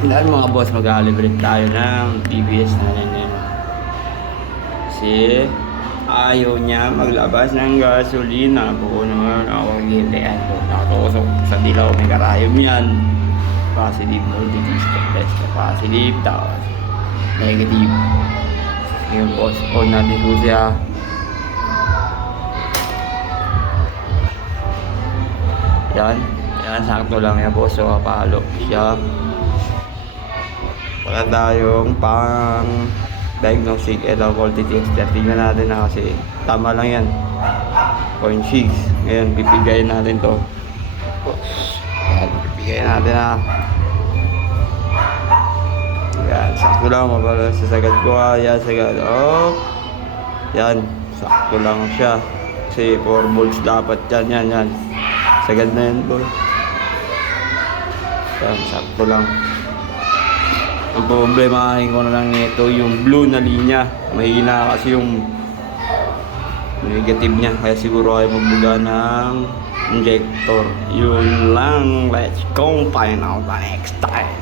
Dahil mga boss, mag-calibrate tayo ng TBS natin ngayon. Kasi ayaw niya maglabas ng gasolina. Buo naman ako gilean po. Nakatusok sa dilaw, may karayom yan. Positive voltage test. Positive, tapos negative. Ngayon boss, on natin po siya. Yan, sakto lang yan boss. So, kapalo siya. Para tayong pang diagnostic voltage tester. Tingnan natin na kasi tama lang yan, 0.6. Ngayon pipigayin natin to. Yan, pipigayin natin na. Yan, sakto lang, mabala sa sagad ko. Yan, sagad. Oh, yan, sakto lang siya kasi 4 volts dapat yan. Yan, sagad na yan boy. Yan, sakto lang. Ang problema ko na lang nito yung blue na linya. Mahina kasi yung negative niya. Kaya siguro ay magbuga ng injector. Yun lang. Let's go find out the next time.